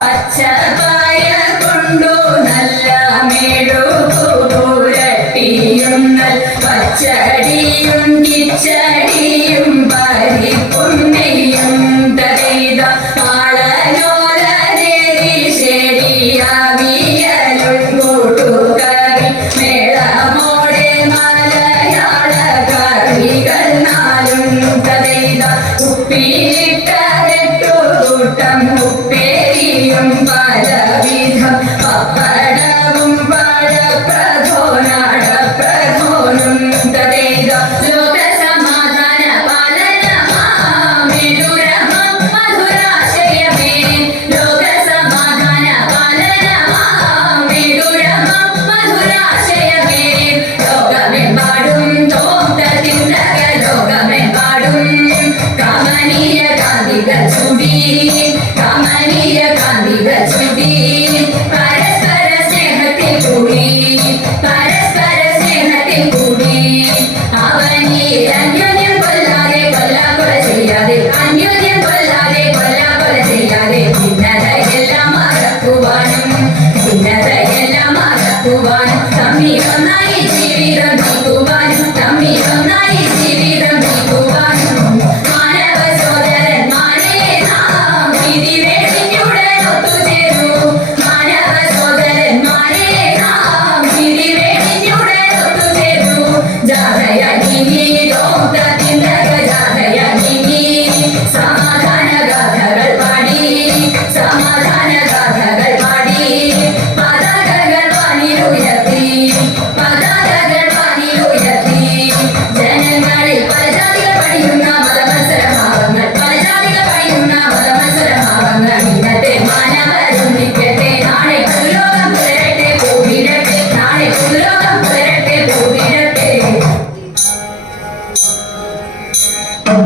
പച്ചപ്പായ കൊണ്ടു നല്ല മേടുപൂരട്ടിയുന്നൽ പച്ചടിയും കിച്ചടിയും പരിപ്പുണ്ണിയും തരിത പാളനോലേരി ശരിയാവിയലുൾ കൂട്ടുകറി മേളമോടെ മലയാള കറികൾ നാലും തരിത ഉപ്പിലിട്ടു കൂട്ടം ഉപ്പി Thank you. Don't